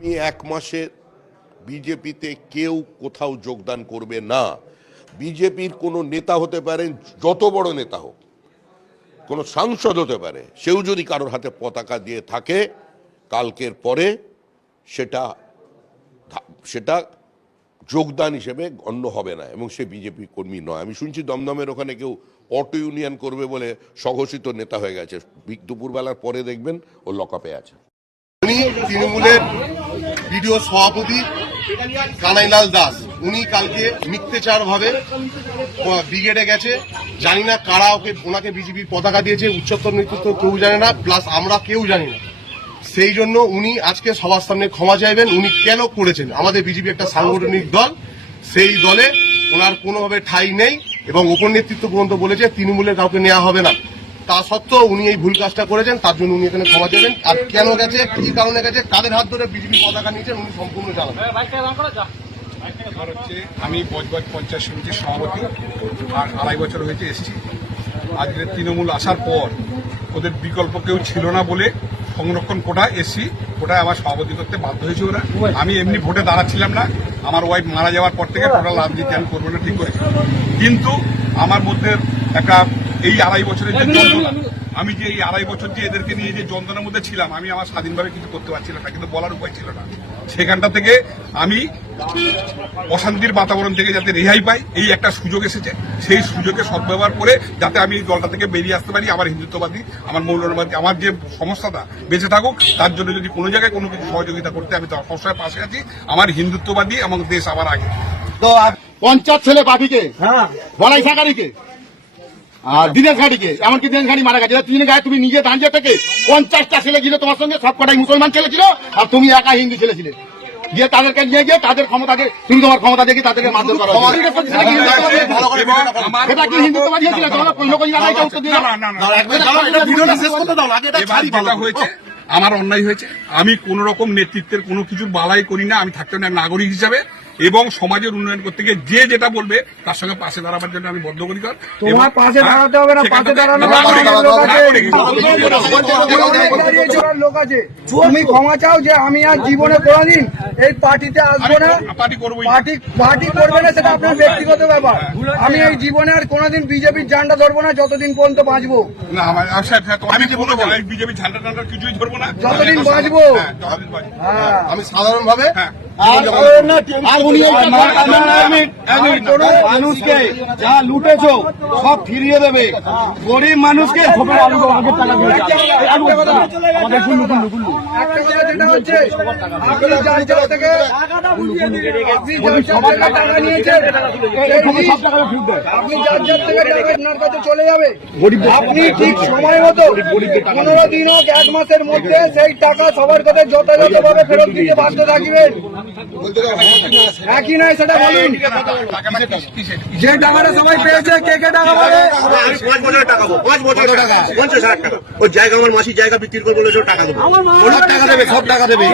আমি এক মাসে বিজেপিতে কেউ কোথাও যোগদান করবে না। বিজেপির কোনো নেতা হতে পারেন, যত বড় নেতা হোক, কোনো সাংসদ হতে পারে, সেও যদি কারোর হাতে পতাকা দিয়ে থাকে কালকের পরে সেটা যোগদান হিসেবে গণ্য হবে না এবং সে বিজেপি কর্মী নয়। আমি শুনছি দমদমের ওখানে কেউ অটো ইউনিয়ন করবে বলে স্বঘোষিত নেতা হয়ে গেছে, দুপুরবেলার পরে দেখবেন ও লকআপে আছে। উনি তৃণমূলের বিডিও সভাপতি কানাইলাল দাস, উনি কালকে মিথ্যাচার ভাবে ব্রিগেডে গেছে। জানি না কারা ওনাকে বিজেপির পতাকা দিয়েছে, উচ্চতর নেতৃত্ব কেউ জানে না, প্লাস আমরা কেউ জানি না। সেই জন্য উনি আজকে সবার সামনে ক্ষমা চাইবেন। উনি কেন করেছেন? আমাদের বিজেপি একটা সাংগঠনিক দল, সেই দলে ওনার কোনোভাবে ঠাঁই নেই এবং উপর নেতৃত্ব পর্যন্ত বলেছে তৃণমূলের কাউকে নেওয়া হবে না। তা সত্ত্বেও উনি এই ভুল কাজটা করেছেন, তার জন্য উনি এখানে ক্ষমা চাইবেন। আর কেন গেছে, কি কারণে গেছে, কাদের হাত ধরে বিজেপি পতাকা নিয়েছেন, উনি সম্পূর্ণ জানাবেন। আমি বজবজ পঞ্চায়েত সমিতির সভাপতি, আর 2.5 বছর হয়েছে এসছি। আজকে তৃণমূল আসার পর ওদের বিকল্প কেউ ছিল না বলে সংরক্ষণ কোটায় এসছি, কোটায় আমার সভাপতি করতে বাধ্য হয়েছে ওরা। আমি এমনি ভোটে দাঁড়াচ্ছিলাম না, আমার ওয়াইফ মারা যাওয়ার পর থেকে টোটাল রাজনীতি আমি করবো না ঠিক করেছি। কিন্তু আমার মধ্যে একটা এই 2.5 বছরের যে যন্ত্রণা, আমি যে এই 2.5 বছর যে এদেরকে নিয়ে যে যন্ত্রণার মধ্যে ছিলাম, আমি আমার স্বাধীনভাবে কিছু করতে পারছিলাম না, কিন্তু বলার উপায় ছিল না। সেখানটা থেকে আমি অশান্তির বাতাবরণ থেকে যাতে রেহাই পাই, এই একটা সুযোগ এসেছে, সেই সুযোগে সদ্ব্যবহার করে যাতে আমি এই দলটা থেকে বেরিয়ে আসতে পারি। আমার হিন্দুত্ববাদী, আমার মৌলবাদী, আমার যে সমস্যাটা বেঁচে থাকুক, তার জন্য যদি কোনো জায়গায় কোনো কিছু সহযোগিতা করতে আমি সবসময় পাশে আছি। আমার হিন্দুত্ববাদী এবং দেশ আমার আগে। তো 50 ছেলে বাকিকে, বলাই সাকারিকে আর দিনেশ ঘাটিকে, এমনকি দিনেশ ঘাটি মারা গেছে। তিন গায়ে তুমি নিজে দাঁড়িয়ে থেকে 50টা ছেলে ছিল তোমার সঙ্গে, সব কটাই মুসলমান ছেলে ছিল আর তুমি একা হিন্দু ছেলে ছিলে। গিয়ে তাদেরকে নিয়ে গিয়ে তাদের ক্ষমতাকে, তুমি তোমার ক্ষমতা দেখি তাদেরকে মারধর করো। এটা কি হিন্দুত্ববাদী হয়েছিল? হয়েছে আমার অন্যায় হয়েছে, আমি কোন রকম নেতৃত্বের কোনো কিছুর বালাই করি না। আমি থাকতে না নাগরিক হিসাবে এবং সমাজের উন্নয়ন করতে গিয়ে যে যেটা বলবে তার সঙ্গে পাশে দাঁড়াবার জন্য আমি বদ্ধপরিকর। তোমার পাশে দাঁড়াতে হবে না, পাশে দাঁড়ানো লোক আছে। তুমি ক্ষমা চাও যে আমি আর জীবনে কোনোদিন এই পার্টিতে আসবো না, পার্টি করবে না, সেটা আপনার ব্যক্তিগত ব্যাপার। আমি এই জীবনে আর কোনোদিন বিজেপির ঝান্ডা ধরবো না যতদিন পর্যন্ত বাঁচবো। আমি বিজেপি ঝান্ডা টান্ডা কিছুই ধরবো না যতদিন বাঁচবো। আমি সাধারণভাবে মানুষকে যা লুটেছো সব ফিরিয়ে দেবে, গরিব মানুষকে যেটা হচ্ছে আপনি যার কাছ থেকে টাকা নিয়েছেন, আপনি যার থেকে টাকা আপনার কাছে চলে যাবে। আপনি ঠিক সময় মতো 15 দিন হোক 1 মাসের মধ্যে সেই টাকা সবার কাছে যথাযথভাবে ফেরত দিতে বাধ্য থাকবেন। একই নয়, সেটা বলুন। যে টাকাটা সবাই পেয়েছে, কে কে টাকা বলে? 5 বছরের টাকা, 5 বছরের টাকা, 50,000 টাকা। ওই জায়গা আমার মাসির জায়গা বিক্রি করে বলে টাকা দেবো, টাকা দেবে, সব টাকা দেবে।